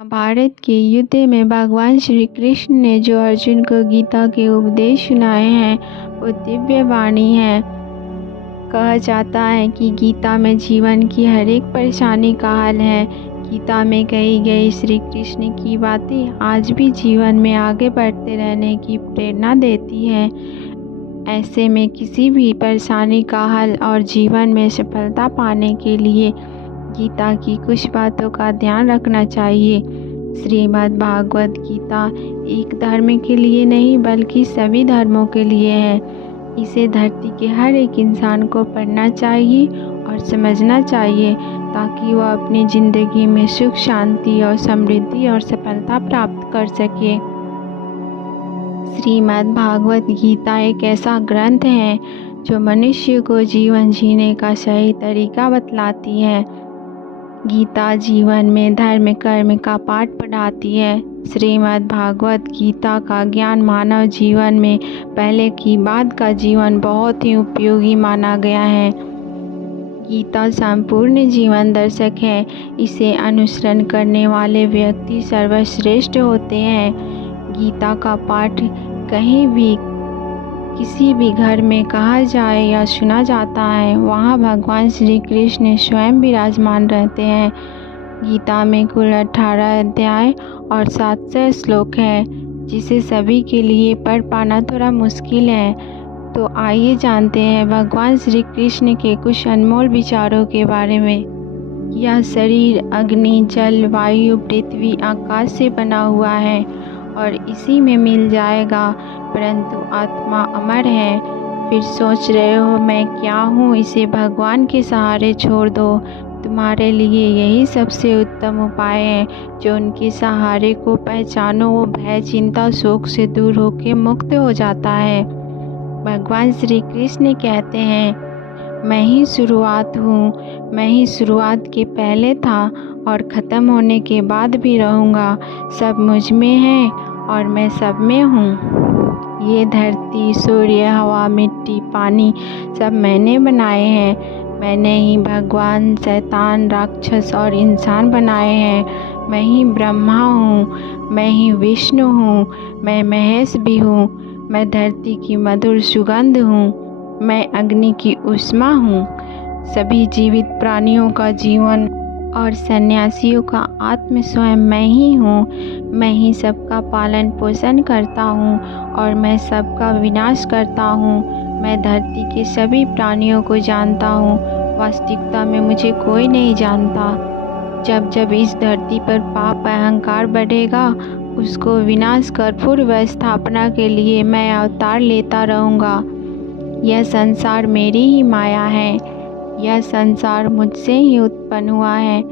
महाभारत के युद्ध में भगवान श्री कृष्ण ने जो अर्जुन को गीता के उपदेश सुनाए हैं वो दिव्य वाणी है। कहा जाता है कि गीता में जीवन की हर एक परेशानी का हल है। गीता में कही गई श्री कृष्ण की बातें आज भी जीवन में आगे बढ़ते रहने की प्रेरणा देती हैं। ऐसे में किसी भी परेशानी का हल और जीवन में सफलता पाने के लिए गीता की कुछ बातों का ध्यान रखना चाहिए। श्रीमद् भागवत गीता एक धर्म के लिए नहीं बल्कि सभी धर्मों के लिए है। इसे धरती के हर एक इंसान को पढ़ना चाहिए और समझना चाहिए ताकि वह अपनी ज़िंदगी में सुख, शांति और समृद्धि और सफलता प्राप्त कर सके। श्रीमद् भागवत गीता एक ऐसा ग्रंथ है जो मनुष्य को जीवन जीने का सही तरीका बतलाती है। गीता जीवन में धर्म कर्म का पाठ पढ़ाती है। श्रीमद् भागवत गीता का ज्ञान मानव जीवन में पहले की बाद का जीवन बहुत ही उपयोगी माना गया है। गीता संपूर्ण जीवन दर्शक है। इसे अनुसरण करने वाले व्यक्ति सर्वश्रेष्ठ होते हैं। गीता का पाठ कहीं भी किसी भी घर में कहा जाए या सुना जाता है वहाँ भगवान श्री कृष्ण स्वयं विराजमान रहते हैं। गीता में कुल 18 अध्याय और 700 श्लोक हैं जिसे सभी के लिए पढ़ पाना थोड़ा मुश्किल है। तो आइए जानते हैं भगवान श्री कृष्ण के कुछ अनमोल विचारों के बारे में। यह शरीर अग्नि, जल, वायु, पृथ्वी, आकाश से बना हुआ है और इसी में मिल जाएगा, परंतु आत्मा अमर है। फिर सोच रहे हो मैं क्या हूँ, इसे भगवान के सहारे छोड़ दो। तुम्हारे लिए यही सबसे उत्तम उपाय है। जो उनके सहारे को पहचानो वो भय, चिंता, शोक से दूर होकर मुक्त हो जाता है। भगवान श्री कृष्ण कहते हैं मैं ही शुरुआत हूँ, मैं ही शुरुआत के पहले था और ख़त्म होने के बाद भी रहूँगा। सब मुझ में है और मैं सब में हूँ। ये धरती, सूर्य, हवा, मिट्टी, पानी सब मैंने बनाए हैं। मैंने ही भगवान, शैतान, राक्षस और इंसान बनाए हैं। मैं ही ब्रह्मा हूँ, मैं ही विष्णु हूँ, मैं महेश भी हूँ। मैं धरती की मधुर सुगंध हूँ, मैं अग्नि की ऊष्मा हूँ। सभी जीवित प्राणियों का जीवन और सन्यासियों का आत्म स्वयं मैं ही हूँ। मैं ही सबका पालन पोषण करता हूँ और मैं सबका विनाश करता हूँ। मैं धरती के सभी प्राणियों को जानता हूँ। वास्तविकता में मुझे कोई नहीं जानता। जब जब इस धरती पर पाप अहंकार बढ़ेगा उसको विनाश कर पूर्व स्थापना के लिए मैं अवतार लेता रहूँगा। यह संसार मेरी ही माया है। यह संसार मुझसे ही उत्पन्न हुआ है।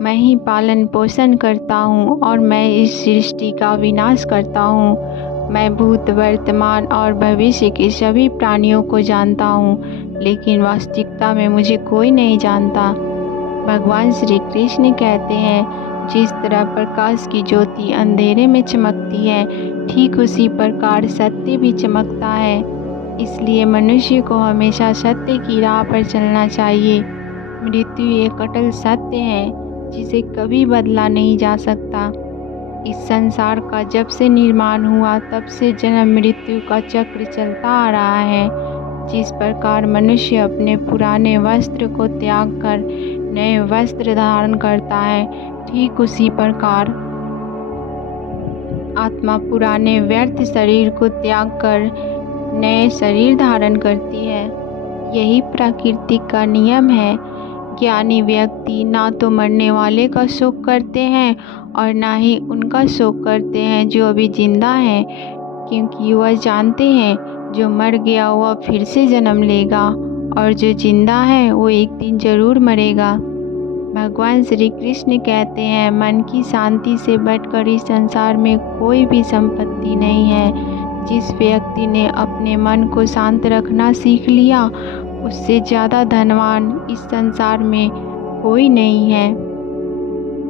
मैं ही पालन पोषण करता हूँ और मैं इस सृष्टि का विनाश करता हूँ। मैं भूत, वर्तमान और भविष्य के सभी प्राणियों को जानता हूँ, लेकिन वास्तविकता में मुझे कोई नहीं जानता। भगवान श्री कृष्ण कहते हैं जिस तरह प्रकाश की ज्योति अंधेरे में चमकती है ठीक उसी प्रकार सत्य भी चमकता है। इसलिए मनुष्य को हमेशा सत्य की राह पर चलना चाहिए। मृत्यु एक अटल सत्य है जिसे कभी बदला नहीं जा सकता। इस संसार का जब से निर्माण हुआ तब से जन्म मृत्यु का चक्र चलता आ रहा है। जिस प्रकार मनुष्य अपने पुराने वस्त्र को त्याग कर नए वस्त्र धारण करता है ठीक उसी प्रकार आत्मा पुराने व्यर्थ शरीर को त्याग कर नए शरीर धारण करती है। यही प्रकृति का नियम है। ज्ञानी व्यक्ति ना तो मरने वाले का शोक करते हैं और ना ही उनका शोक करते हैं जो अभी जिंदा हैं, क्योंकि वह जानते हैं जो मर गया वह फिर से जन्म लेगा और जो जिंदा है वो एक दिन जरूर मरेगा। भगवान श्री कृष्ण कहते हैं मन की शांति से बढ़कर इस संसार में कोई भी संपत्ति नहीं है। जिस व्यक्ति ने अपने मन को शांत रखना सीख लिया उससे ज़्यादा धनवान इस संसार में कोई नहीं है।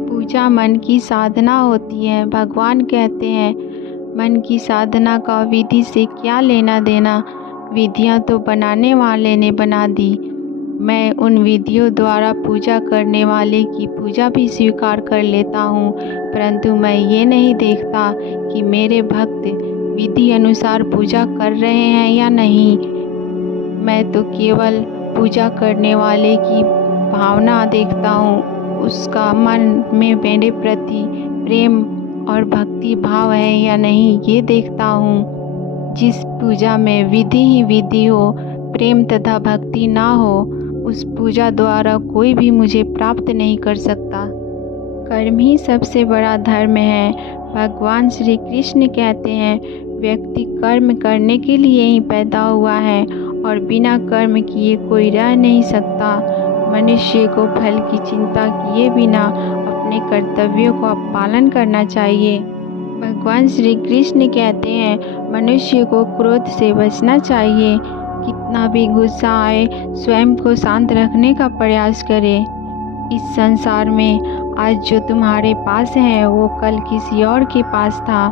पूजा मन की साधना होती है। भगवान कहते हैं मन की साधना का विधि से क्या लेना देना, विधियाँ तो बनाने वाले ने बना दी। मैं उन विधियों द्वारा पूजा करने वाले की पूजा भी स्वीकार कर लेता हूँ, परंतु मैं ये नहीं देखता कि मेरे भक्त विधि अनुसार पूजा कर रहे हैं या नहीं। मैं तो केवल पूजा करने वाले की भावना देखता हूँ, उसका मन में मेरे प्रति प्रेम और भक्ति भाव है या नहीं ये देखता हूँ। जिस पूजा में विधि ही विधि हो, प्रेम तथा भक्ति ना हो, उस पूजा द्वारा कोई भी मुझे प्राप्त नहीं कर सकता। कर्म ही सबसे बड़ा धर्म है। भगवान श्री कृष्ण कहते हैं, व्यक्ति कर्म करने के लिए ही पैदा हुआ है और बिना कर्म किए कोई रह नहीं सकता। मनुष्य को फल की चिंता किए बिना अपने कर्तव्यों का पालन करना चाहिए। भगवान श्री कृष्ण कहते हैं, मनुष्य को क्रोध से बचना चाहिए। कितना भी गुस्सा आए, स्वयं को शांत रखने का प्रयास करें। इस संसार में आज जो तुम्हारे पास है वो कल किसी और के पास था,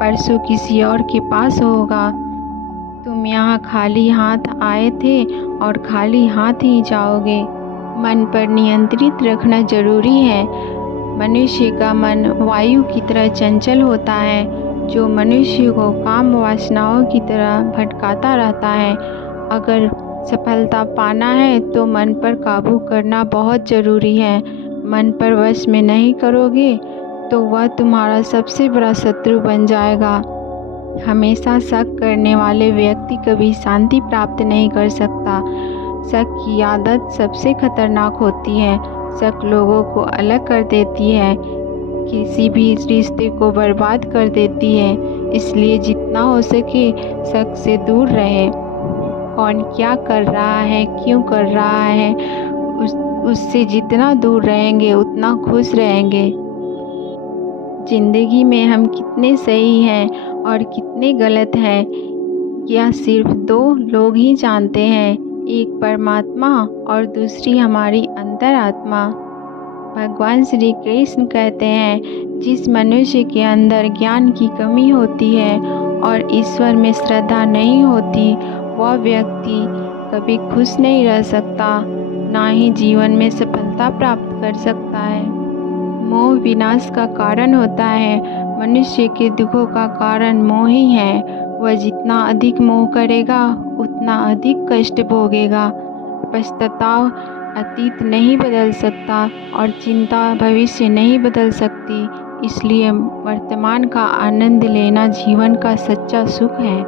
परसों किसी और के पास होगा। तुम यहाँ खाली हाथ आए थे और खाली हाथ ही जाओगे। मन पर नियंत्रित रखना जरूरी है। मनुष्य का मन वायु की तरह चंचल होता है, जो मनुष्य को काम वासनाओं की तरह भटकाता रहता है। अगर सफलता पाना है तो मन पर काबू करना बहुत ज़रूरी है। मन पर वश में नहीं करोगे तो वह तुम्हारा सबसे बड़ा शत्रु बन जाएगा। हमेशा शक करने वाले व्यक्ति कभी शांति प्राप्त नहीं कर सकता। शक की आदत सबसे खतरनाक होती है। शक लोगों को अलग कर देती है, किसी भी रिश्ते को बर्बाद कर देती है। इसलिए जितना हो सके शक से दूर रहे। कौन क्या कर रहा है, क्यों कर रहा है, उससे जितना दूर रहेंगे उतना खुश रहेंगे। जिंदगी में हम कितने सही हैं और कितने गलत हैं, यह सिर्फ दो लोग ही जानते हैं, एक परमात्मा और दूसरी हमारी अंतरात्मा। भगवान श्री कृष्ण कहते हैं, जिस मनुष्य के अंदर ज्ञान की कमी होती है और ईश्वर में श्रद्धा नहीं होती, वह व्यक्ति कभी खुश नहीं रह सकता, ना ही जीवन में सफलता प्राप्त कर सकता है। मोह विनाश का कारण होता है। मनुष्य के दुखों का कारण मोह ही है। वह जितना अधिक मोह करेगा उतना अधिक कष्ट भोगेगा। पश्चाताप अतीत नहीं बदल सकता और चिंता भविष्य नहीं बदल सकती। इसलिए वर्तमान का आनंद लेना जीवन का सच्चा सुख है।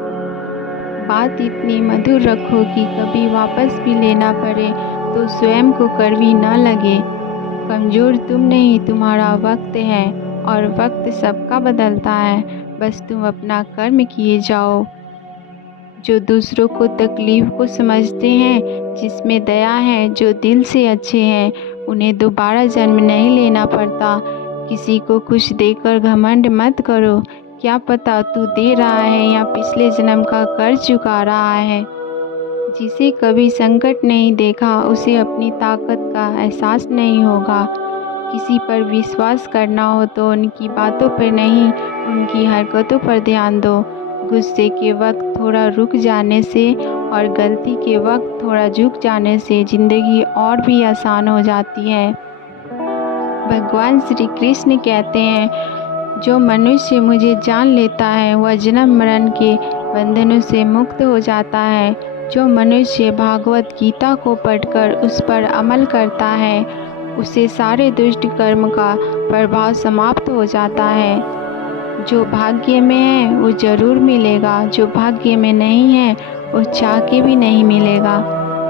बात इतनी मधुर रखो कि कभी वापस भी लेना पड़े तो स्वयं को कड़वी न लगे। कमज़ोर तुम नहीं, तुम्हारा वक्त है और वक्त सबका बदलता है। बस तुम अपना कर्म किए जाओ। जो दूसरों को तकलीफ़ को समझते हैं, जिसमें दया है, जो दिल से अच्छे हैं, उन्हें दोबारा जन्म नहीं लेना पड़ता। किसी को कुछ देकर घमंड मत करो। क्या पता तू दे रहा है या पिछले जन्म का कर्ज चुका रहा है। जिसे कभी संकट नहीं देखा, उसे अपनी ताकत का एहसास नहीं होगा। किसी पर विश्वास करना हो तो उनकी बातों पर नहीं, उनकी हरकतों पर ध्यान दो। गुस्से के वक्त थोड़ा रुक जाने से और गलती के वक्त थोड़ा झुक जाने से ज़िंदगी और भी आसान हो जाती है। भगवान श्री कृष्ण कहते हैं, जो मनुष्य मुझे जान लेता है वह जन्म मरण के बंधनों से मुक्त हो जाता है। जो मनुष्य भागवत गीता को पढ़कर उस पर अमल करता है, उसे सारे दुष्ट कर्म का प्रभाव समाप्त हो जाता है। जो भाग्य में है वो जरूर मिलेगा, जो भाग्य में नहीं है वो चाह के भी नहीं मिलेगा।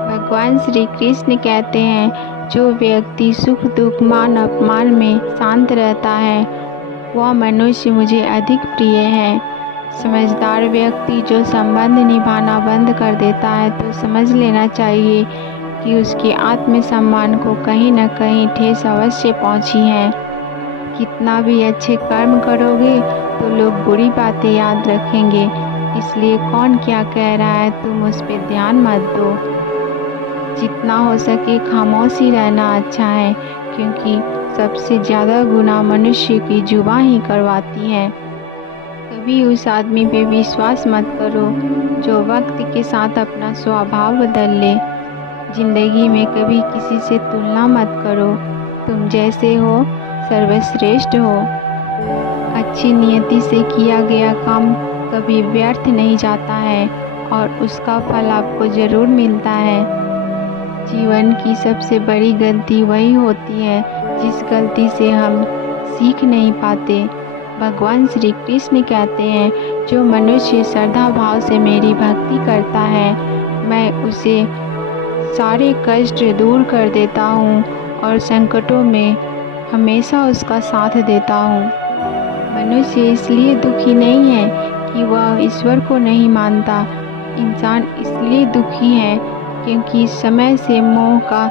भगवान श्री कृष्ण कहते हैं, जो व्यक्ति सुख दुख मान अपमान में शांत रहता है, वह मनुष्य मुझे अधिक प्रिय है। समझदार व्यक्ति जो संबंध निभाना बंद कर देता है तो समझ लेना चाहिए कि उसके आत्मसम्मान को कहीं न कहीं ठेस अवश्य पहुंची है। कितना भी अच्छे कर्म करोगे तो लोग बुरी बातें याद रखेंगे, इसलिए कौन क्या कह रहा है तुम उस पर ध्यान मत दो। जितना हो सके खामोशी रहना अच्छा है, क्योंकि सबसे ज़्यादा गुनाह मनुष्य की जुबान ही करवाती है। कभी उस आदमी पे विश्वास मत करो जो वक्त के साथ अपना स्वभाव बदल ले। जिंदगी में कभी किसी से तुलना मत करो। तुम जैसे हो सर्वश्रेष्ठ हो। अच्छी नियति से किया गया काम कभी व्यर्थ नहीं जाता है और उसका फल आपको ज़रूर मिलता है। जीवन की सबसे बड़ी गलती वही होती है जिस गलती से हम सीख नहीं पाते। भगवान श्री कृष्ण कहते हैं, जो मनुष्य श्रद्धा भाव से मेरी भक्ति करता है, मैं उसे सारे कष्ट दूर कर देता हूँ और संकटों में हमेशा उसका साथ देता हूँ। मनुष्य इसलिए दुखी नहीं है कि वह ईश्वर को नहीं मानता। इंसान इसलिए दुखी है क्योंकि समय से मोह का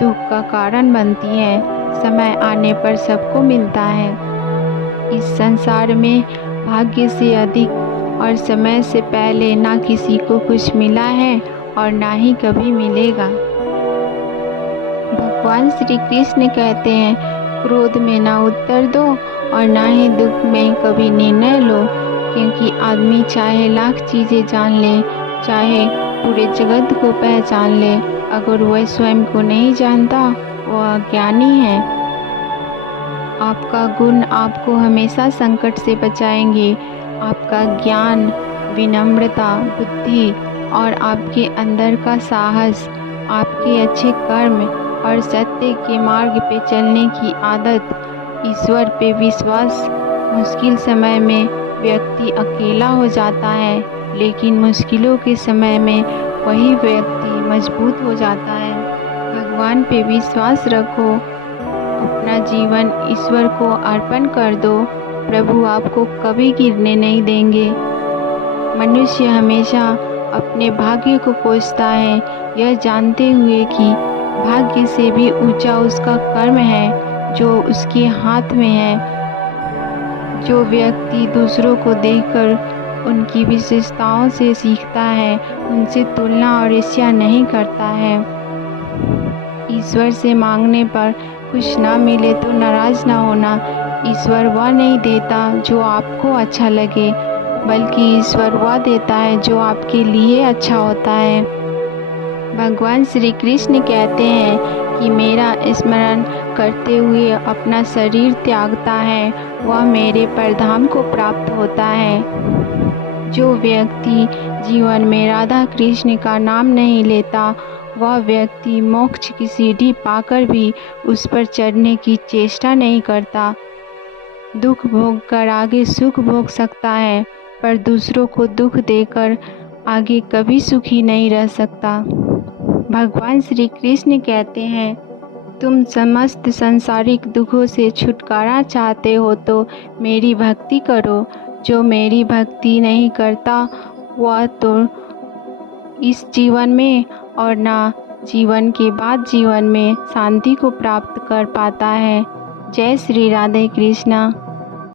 दुख का कारण बनती है। समय आने पर सबको मिलता है। इस संसार में भाग्य से अधिक और समय से पहले ना किसी को कुछ मिला है और ना ही कभी मिलेगा। भगवान श्री कृष्ण कहते हैं, क्रोध में ना उत्तर दो और ना ही दुख में कभी निर्णय लो, क्योंकि आदमी चाहे लाख चीज़ें जान ले, चाहे पूरे जगत को पहचान ले, अगर वह स्वयं को नहीं जानता वह अज्ञानी है। आपका गुण आपको हमेशा संकट से बचाएंगे। आपका ज्ञान, विनम्रता, बुद्धि और आपके अंदर का साहस, आपके अच्छे कर्म और सत्य के मार्ग पे चलने की आदत, ईश्वर पे विश्वास। मुश्किल समय में व्यक्ति अकेला हो जाता है, लेकिन मुश्किलों के समय में वही व्यक्ति मजबूत हो जाता है। भगवान पे विश्वास रखो। अपना जीवन ईश्वर को अर्पण कर दो। प्रभु आपको कभी गिरने नहीं देंगे। मनुष्य हमेशा अपने भाग्य को कोसता है, यह जानते हुए कि भाग्य से भी ऊंचा उसका कर्म है जो उसके हाथ में है। जो व्यक्ति दूसरों को देखकर उनकी विशेषताओं से सीखता है, उनसे तुलना और ईर्ष्या नहीं करता है। ईश्वर से मांगने पर कुछ ना मिले तो नाराज ना होना। ईश्वर वह नहीं देता जो आपको अच्छा लगे, बल्कि ईश्वर वह देता है जो आपके लिए अच्छा होता है। भगवान श्री कृष्ण कहते हैं कि मेरा स्मरण करते हुए अपना शरीर त्यागता है, वह मेरे परधाम को प्राप्त होता है। जो व्यक्ति जीवन में राधा कृष्ण का नाम नहीं लेता, वह व्यक्ति मोक्ष की सीढ़ी पाकर भी उस पर चढ़ने की चेष्टा नहीं करता। दुख भोग कर आगे सुख भोग सकता है, पर दूसरों को दुख देकर आगे कभी सुखी नहीं रह सकता। भगवान श्री कृष्ण कहते हैं, तुम समस्त सांसारिक दुखों से छुटकारा चाहते हो तो मेरी भक्ति करो। जो मेरी भक्ति नहीं करता वह तो इस जीवन में और ना जीवन के बाद जीवन में शांति को प्राप्त कर पाता है। जय श्री राधे कृष्णा।